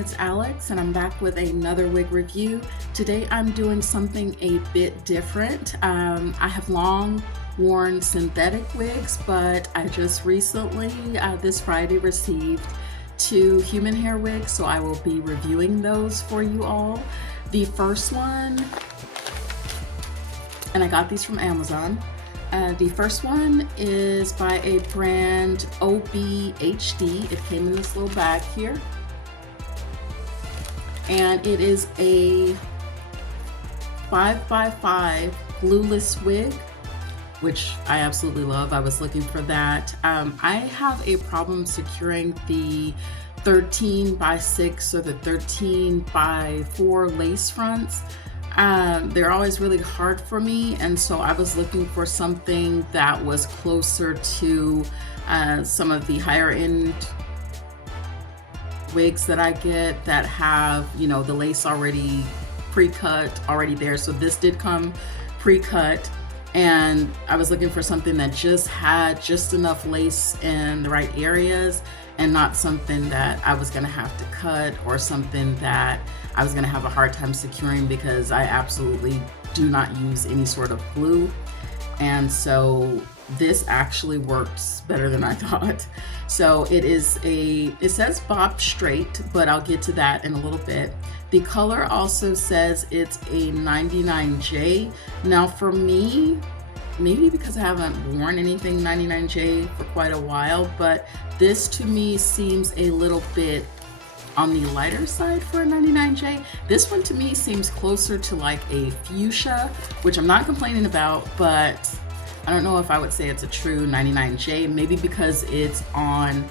it's Alex and I'm back with another wig review. Today I'm doing something a bit different. I have long worn synthetic wigs, but I just recently, this Friday, received 2 human hair wigs, so I will be reviewing those for you all. The first one, and I got these from Amazon. The first one is by a brand OBHD. It came in this little bag here. And it is a 5x5 glueless wig, which I absolutely love. I was looking for that. I have a problem securing the 13x6 or the 13x4 lace fronts. They're always really hard for me, and so I was looking for something that was closer to some of the higher end wigs that I get that have, you know, the lace already pre-cut, already there. So this did come pre-cut, and I was looking for something that just had just enough lace in the right areas and not something that I was gonna have to cut or something that I was gonna have a hard time securing, because I absolutely do not use any sort of glue. And so this actually works better than I thought. So it says bob straight, but I'll get to that in a little bit. The color also says it's a 99J. Now for me, maybe because I haven't worn anything 99J for quite a while, but this to me seems a little bit on the lighter side for a 99J. This one to me seems closer to like a fuchsia, which I'm not complaining about, but I don't know if I would say it's a true 99J, maybe because it's on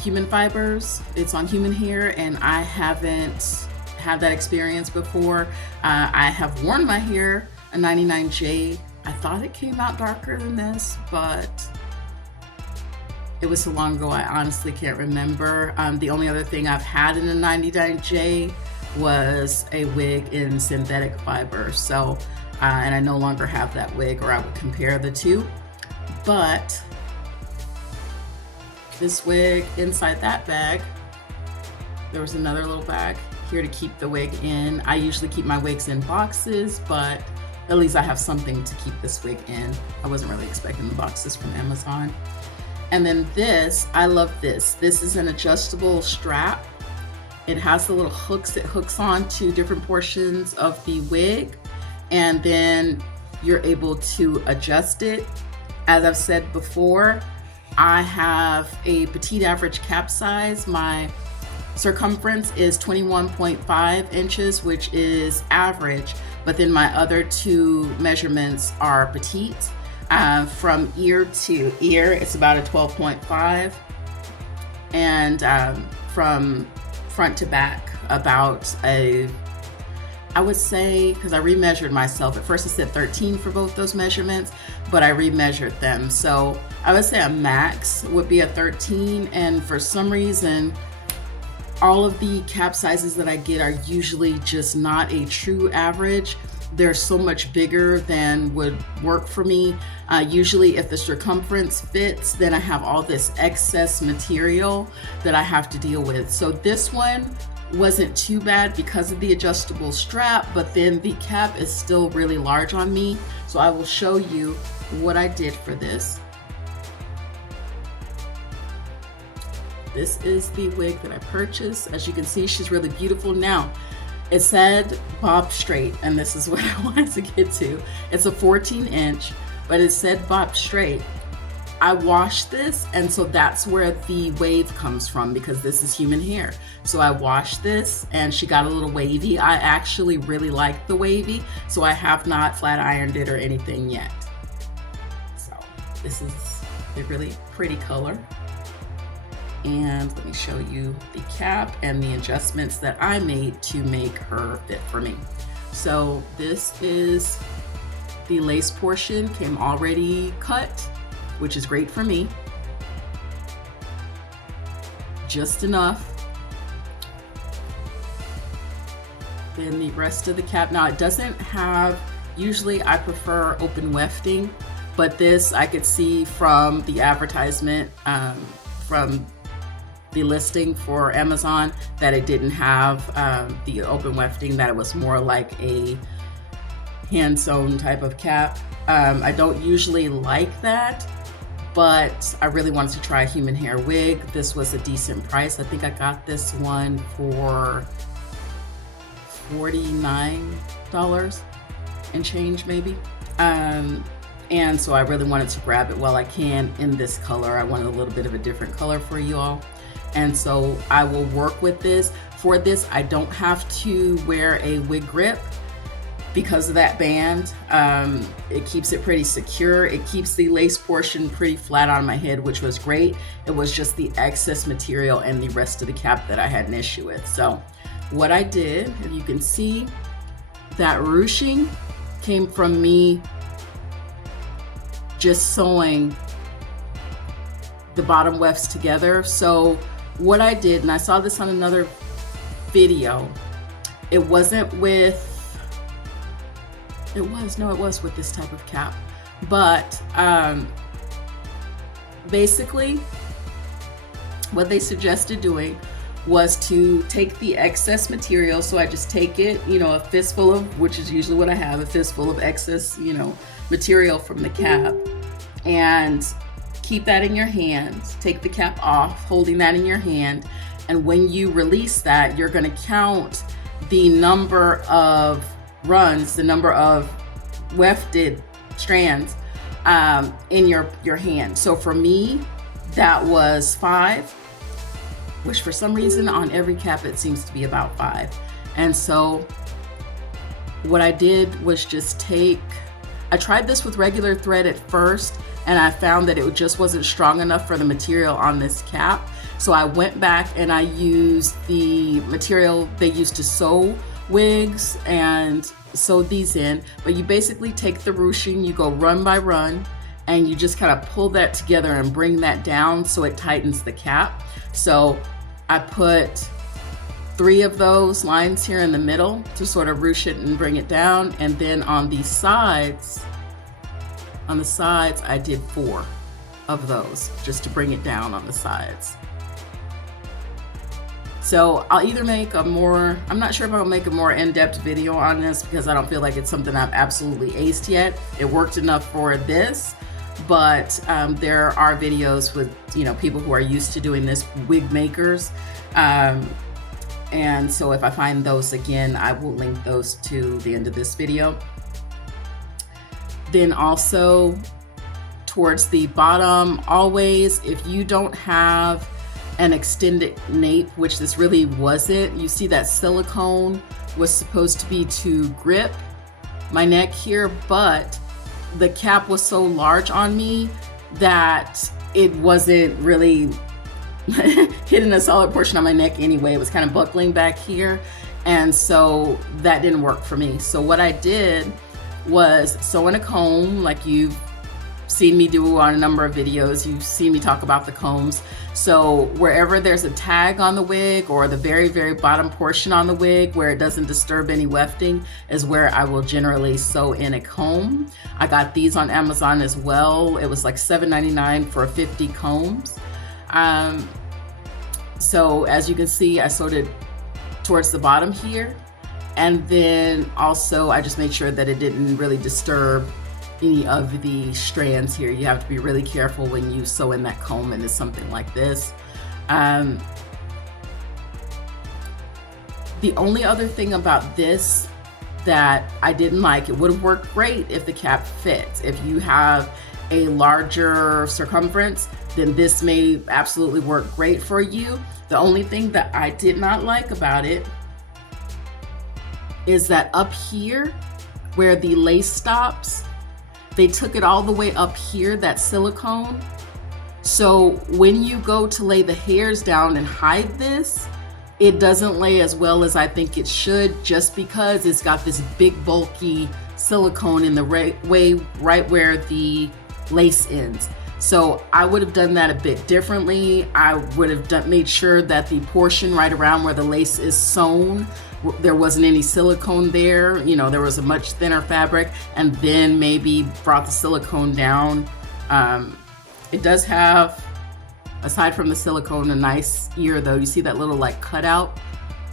human fibers, it's on human hair, and I haven't had that experience before. I have worn my hair a 99J. I thought it came out darker than this, but it was so long ago I honestly can't remember. The only other thing I've had in a 99J was a wig in synthetic fiber. So, and I no longer have that wig, or I would compare the two. But this wig, inside that bag, there was another little bag here to keep the wig in. I usually keep my wigs in boxes, but at least I have something to keep this wig in. I wasn't really expecting the boxes from Amazon. And then this, I love this. This is an adjustable strap. It has the little hooks. It hooks on to different portions of the wig, and then you're able to adjust it. As I've said before, I have a petite average cap size. My circumference is 21.5 inches, which is average, but then my other 2 measurements are petite. From ear to ear, it's about a 12.5, and from front to back, about a, I would say, because I remeasured myself. At first it said 13 for both those measurements, but I remeasured them. So I would say a max would be a 13, and for some reason, all of the cap sizes that I get are usually just not a true average. They're so much bigger than would work for me. Usually if the circumference fits, then I have all this excess material that I have to deal with. So this one wasn't too bad because of the adjustable strap, but then the cap is still really large on me. So I will show you what I did for this. This is the wig that I purchased. As you can see, she's really beautiful. Now, it said bob straight, and this is what I wanted to get to. It's a 14-inch, but it said bob straight. I washed this, and so that's where the wave comes from, because this is human hair. So I washed this, and she got a little wavy. I actually really like the wavy, so I have not flat ironed it or anything yet. So this is a really pretty color. And let me show you the cap and the adjustments that I made to make her fit for me. So this is the lace portion, came already cut, which is great for me. Just enough. Then the rest of the cap. Now it doesn't have, usually I prefer open wefting, but this I could see from the advertisement, from the listing for Amazon that it didn't have the open wefting, that it was more like a hand sewn type of cap. I don't usually like that, but I really wanted to try a human hair wig. This was a decent price. I think I got this one for $49 and change maybe. And so I really wanted to grab it while I can in this color. I wanted a little bit of a different color for you all. And so I will work with this. For this, I don't have to wear a wig grip because of that band. It keeps it pretty secure. It keeps the lace portion pretty flat on my head, which was great. It was just the excess material and the rest of the cap that I had an issue with. So what I did, if you can see, that ruching came from me just sewing the bottom wefts together. So what I did, and I saw this on another video, it was with this type of cap, but basically what they suggested doing was to take the excess material. So I just take it, a fistful of, which is usually what I have, a fistful of excess, material from the cap, and keep that in your hand. Take the cap off, holding that in your hand. And when you release that, you're going to count the number of runs, the number of wefted strands in your hand. So for me, that was 5, which for some reason on every cap it seems to be about 5. And so what I did was just I tried this with regular thread at first, and I found that it just wasn't strong enough for the material on this cap. So I went back and I used the material they used to sew wigs and sewed these in. But you basically take the ruching, you go run by run, and you just kind of pull that together and bring that down so it tightens the cap. So I put 3 of those lines here in the middle to sort of ruche it and bring it down. And then on the sides, I did 4 of those just to bring it down on the sides. So I'll either make I'm not sure if I'll make a more in-depth video on this because I don't feel like it's something I've absolutely aced yet. It worked enough for this, but there are videos with, people who are used to doing this, wig makers. And so if I find those again, I will link those to the end of this video. Then also towards the bottom, always, if you don't have an extended nape, which this really wasn't, you see that silicone was supposed to be to grip my neck here, but the cap was so large on me that it wasn't really hitting a solid portion on my neck anyway. It was kind of buckling back here, and so that didn't work for me. So what I did was sew in a comb, like you've seen me do on a number of videos. You've seen me talk about the combs. So wherever there's a tag on the wig or the very, very bottom portion on the wig where it doesn't disturb any wefting is where I will generally sew in a comb. I got these on Amazon as well. It was like $7.99 for 50 combs. So as you can see, I sewed it towards the bottom here. And then also I just made sure that it didn't really disturb any of the strands here. You have to be really careful when you sew in that comb into something like this. The only other thing about this that I didn't like, it would have worked great if the cap fits. If you have a larger circumference, then this may absolutely work great for you. The only thing that I did not like about it is that up here where the lace stops, they took it all the way up here, that silicone. So when you go to lay the hairs down and hide this, it doesn't lay as well as I think it should, just because it's got this big bulky silicone in the right where the lace ends. So I would have done that a bit differently. I would have made sure that the portion right around where the lace is sewn, there wasn't any silicone there. There was a much thinner fabric, and then maybe brought the silicone down. It does have Aside from the silicone, a nice ear though. You see that little like cutout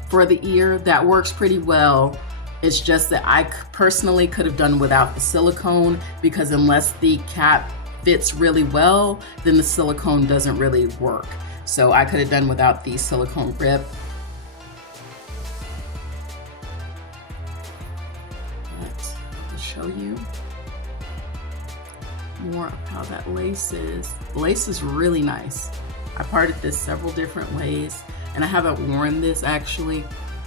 for the ear? That works pretty well. It's just that I personally could have done without the silicone, because unless the cap fits really well, then the silicone doesn't really work. So I could have done without the silicone grip. But I'll show you more of how that lace is. The lace is really nice. I parted this several different ways, and I haven't worn this actually.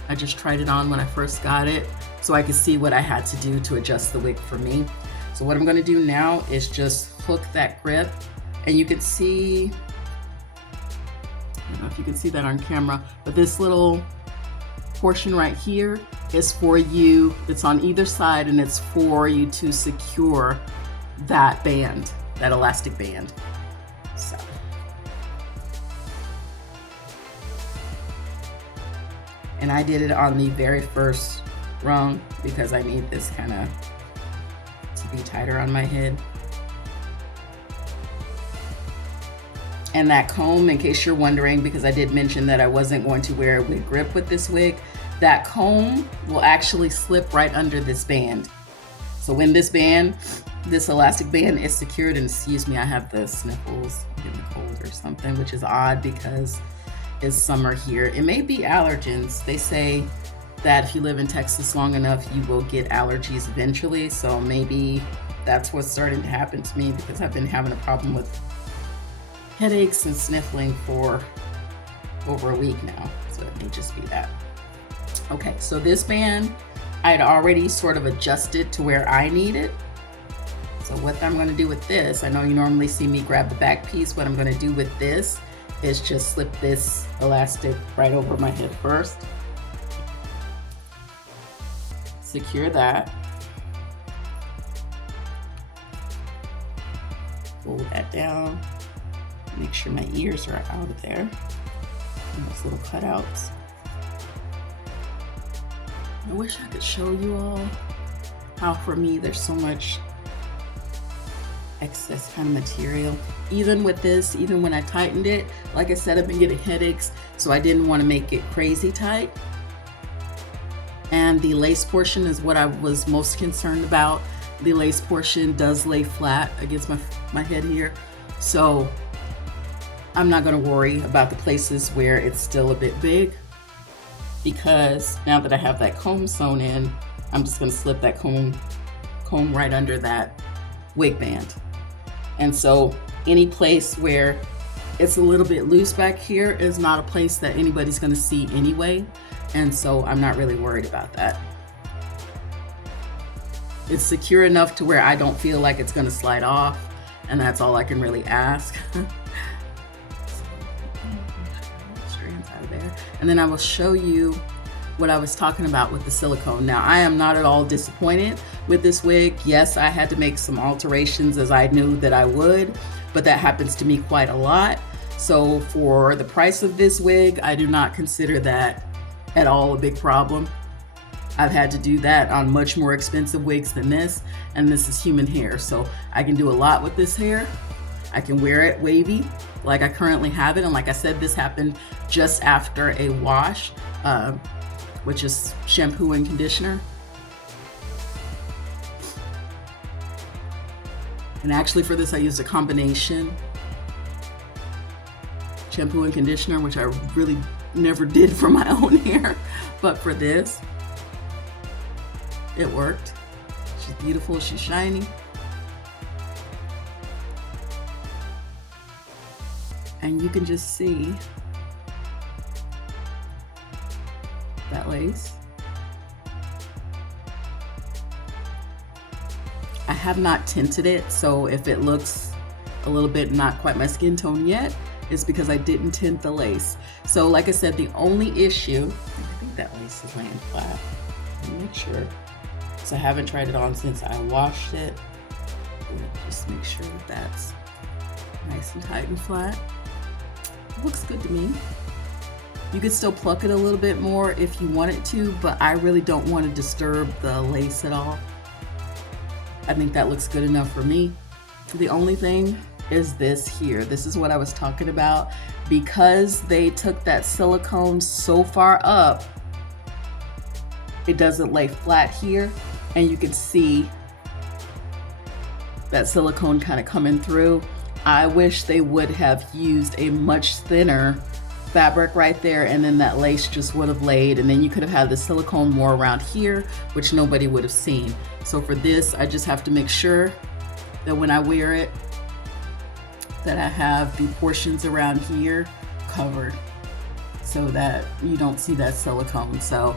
I just tried it on when I first got it so I could see what I had to do to adjust the wig for me. So what I'm going to do now is just hook that grip, and you can see, I don't know if you can see that on camera, but this little portion right here is for you, it's on either side, and it's for you to secure that band, that elastic band. So and I did it on the very first rung because I need this kind of to be tighter on my head. And that comb, in case you're wondering, because I did mention that I wasn't going to wear a wig grip with this wig, that comb will actually slip right under this band. So when this band, this elastic band is secured, and excuse me, I have the sniffles, I'm getting cold or something, which is odd because it's summer here. It may be allergens. They say that if you live in Texas long enough, you will get allergies eventually. So maybe that's what's starting to happen to me, because I've been having a problem with headaches and sniffling for over a week now. So it may just be that. Okay, so this band, I'd already sort of adjusted to where I need it. So what I'm going to do with this, I know you normally see me grab the back piece. What I'm going to do with this is just slip this elastic right over my head first. Secure that. Pull that down. Make sure my ears are out of there. And those little cutouts. I wish I could show you all how, for me, there's so much excess kind of material. Even with this, even when I tightened it, like I said, I've been getting headaches, so I didn't want to make it crazy tight. And the lace portion is what I was most concerned about. The lace portion does lay flat against my head here, so I'm not going to worry about the places where it's still a bit big, because now that I have that comb sewn in, I'm just going to slip that comb right under that wig band. And so any place where it's a little bit loose back here is not a place that anybody's going to see anyway, and so I'm not really worried about that. It's secure enough to where I don't feel like it's going to slide off, and that's all I can really ask. Strands out of there. And then I will show you what I was talking about with the silicone. Now, I am not at all disappointed with this wig. Yes, I had to make some alterations, as I knew that I would, but that happens to me quite a lot. So for the price of this wig, I do not consider that at all a big problem. I've had to do that on much more expensive wigs than this, and this is human hair, so I can do a lot with this hair. I can wear it wavy like I currently have it, and like I said, this happened just after a wash, which is shampoo and conditioner. And actually for this I used a combination shampoo and conditioner, which I really never did for my own hair, but for this it worked. She's beautiful, she's shiny. And you can just see that lace. I have not tinted it, so if it looks a little bit not quite my skin tone yet, it's because I didn't tint the lace. So like I said, the only issue, I think that lace is laying flat. Let me make sure, because I haven't tried it on since I washed it. Just make sure that that's nice and tight and flat. It looks good to me. You could still pluck it a little bit more if you wanted to, but I really don't want to disturb the lace at all. I think that looks good enough for me. The only thing is this here. This is what I was talking about. Because they took that silicone so far up, it doesn't lay flat here, and you can see that silicone kind of coming through. I wish they would have used a much thinner fabric right there, and then that lace just would have laid, and then you could have had the silicone more around here, which nobody would have seen. So for this, I just have to make sure that when I wear it, that I have the portions around here covered so that you don't see that silicone. So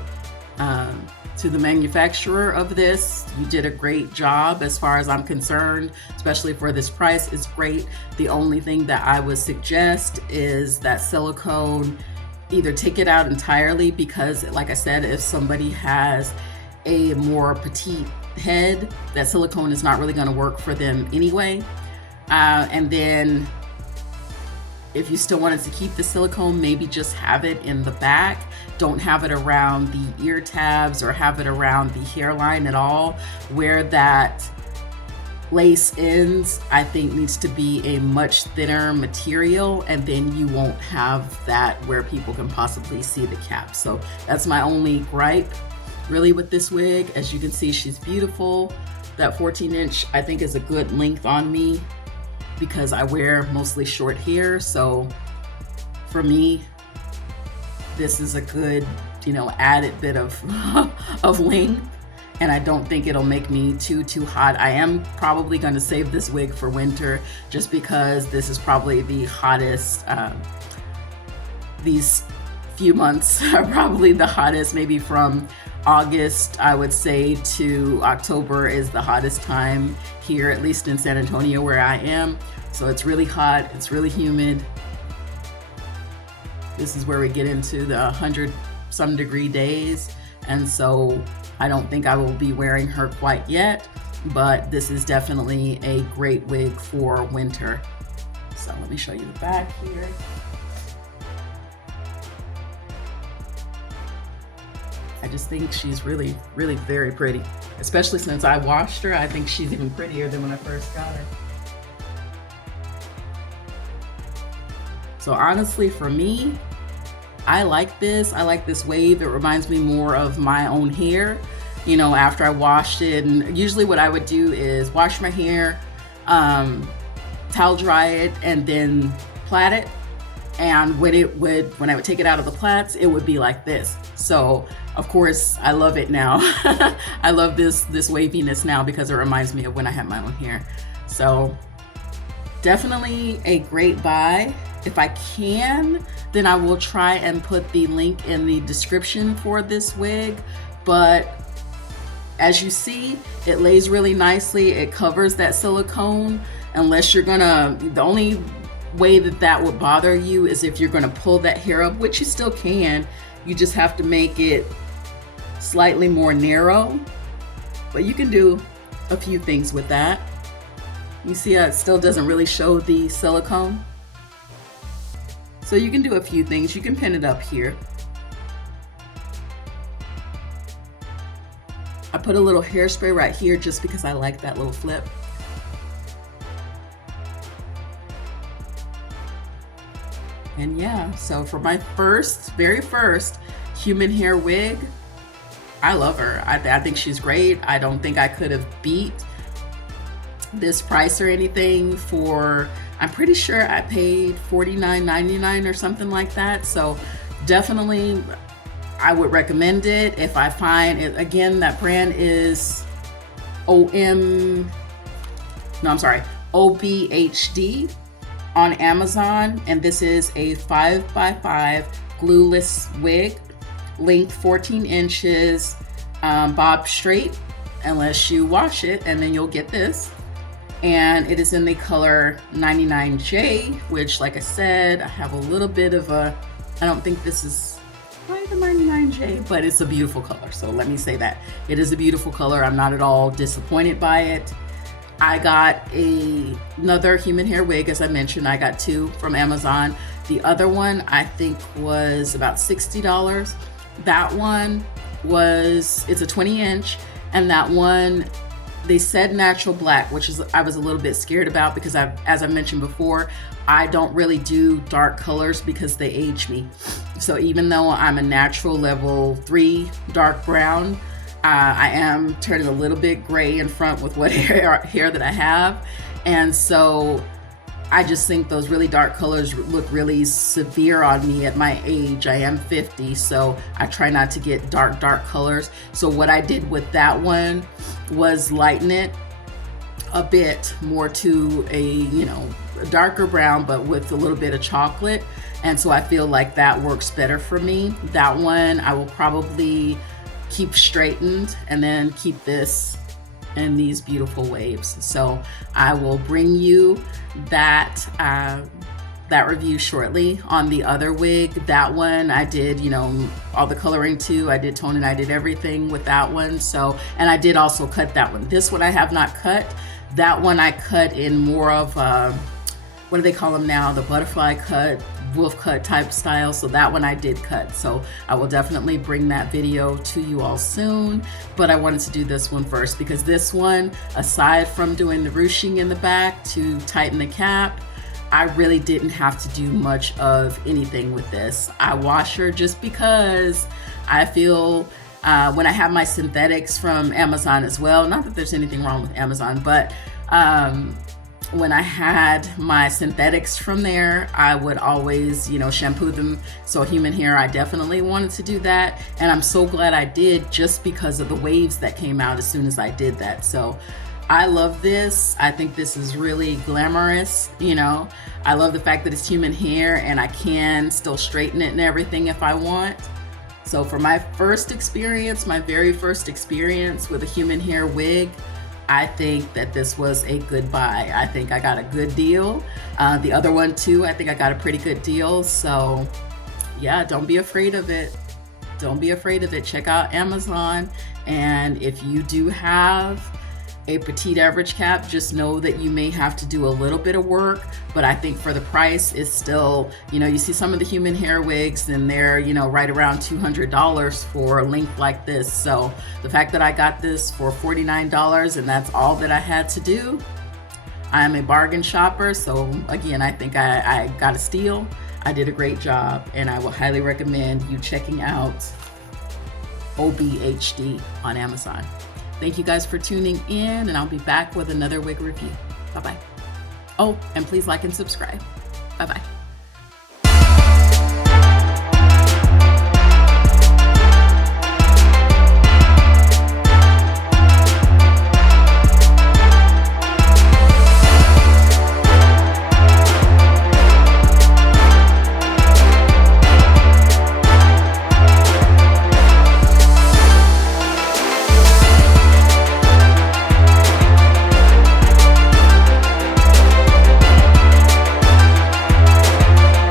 to the manufacturer of this, you did a great job as far as I'm concerned, especially for this price. It's great. The only thing that I would suggest is that silicone, either take it out entirely, because like I said, if somebody has a more petite head, that silicone is not really going to work for them anyway. And then if you still wanted to keep the silicone, maybe just have it in the back. Don't have it around the ear tabs or have it around the hairline at all. Where that lace ends, I think needs to be a much thinner material, and then you won't have that where people can possibly see the cap. So that's my only gripe really with this wig. As you can see, she's beautiful. That 14-inch I think is a good length on me, because I wear mostly short hair. So for me, this is a good, added bit of of length, and I don't think it'll make me too hot. I am probably going to save this wig for winter, just because this is probably the hottest. These few months are probably the hottest. Maybe from August, I would say, to October is the hottest time here, at least in San Antonio where I am. So it's really hot, it's really humid. This is where we get into the 100-some degree days, and so I don't think I will be wearing her quite yet, but this is definitely a great wig for winter. So let me show you the back here. I just think she's really, really very pretty, especially since I washed her. I think she's even prettier than when I first got her. So honestly, for me, I like this. I like this wave. It reminds me more of my own hair, after I washed it. And usually what I would do is wash my hair, towel dry it, and then plait it. And when I would take it out of the plaits, it would be like this. So of course I love it now. I love this waviness now because it reminds me of when I had my own hair. So definitely a great buy. If I can, then I will try and put the link in the description for this wig. But as you see, it lays really nicely. It covers that silicone, unless you're the only way that would bother you is if you're gonna pull that hair up, which you still can. You just have to make it slightly more narrow, but you can do a few things with that. You see how it still doesn't really show the silicone? So you can do a few things. You can pin it up here. I put a little hairspray right here just because I like that little flip. And yeah, so for my very first human hair wig, I love her. I think she's great. I don't think I could have beat this price or anything for, I'm pretty sure I paid $49.99 or something like that. So definitely I would recommend it. If I find it, again, that brand is OBHD on Amazon, and this is a 5x5 glueless wig, length 14 inches, bob straight unless you wash it, and then you'll get this. And it is in the color 99J, which, like I said, I have a little bit of I don't think this is quite a 99J, but it's a beautiful color. So let me say that. It is a beautiful color. I'm not at all disappointed by it. I got another human hair wig, as I mentioned. I got two from Amazon. The other one I think was about $60. That one it's a 20 inch, and that one They said natural black, which is I was a little bit scared about because as I mentioned before, I don't really do dark colors because they age me. So even though I'm a natural level 3 dark brown, I am turning a little bit gray in front with what hair that I have. And so I just think those really dark colors look really severe on me at my age. I am 50, so I try not to get dark colors. So what I did with that one was lighten it a bit more to a darker brown, but with a little bit of chocolate. And so I feel like that works better for me. That one I will probably keep straightened and then keep this and these beautiful waves. So I will bring you that review shortly. On the other wig, that one I did all the coloring too. I did tone and I did everything with that one. So, and I did also cut that one. This one I have not cut. That one I cut in more of what do they call them now, the butterfly cut, wolf cut type style. So that one I did cut. So I will definitely bring that video to you all soon, but I wanted to do this one first because this one, aside from doing the ruching in the back to tighten the cap, I really didn't have to do much of anything with this. I wash her just because I feel when I have my synthetics from Amazon as well, not that there's anything wrong with Amazon, but when I had my synthetics from there, I would always, shampoo them. So human hair, I definitely wanted to do that. And I'm so glad I did just because of the waves that came out as soon as I did that. So I love this. I think this is really glamorous. I love the fact that it's human hair and I can still straighten it and everything if I want. So for my very first experience with a human hair wig, I think that this was a good buy. I think I got a good deal. The other one too, I think I got a pretty good deal. So yeah, don't be afraid of it. Don't be afraid of it. Check out Amazon. And if you do have a petite average cap, just know that you may have to do a little bit of work, but I think for the price is still, you see some of the human hair wigs and they're, right around $200 for a length like this. So the fact that I got this for $49 and that's all that I had to do, I'm a bargain shopper. So again, I think I got a steal. I did a great job and I will highly recommend you checking out OBHD on Amazon. Thank you guys for tuning in, and I'll be back with another wig review. Bye-bye. Oh, and please like and subscribe. Bye-bye.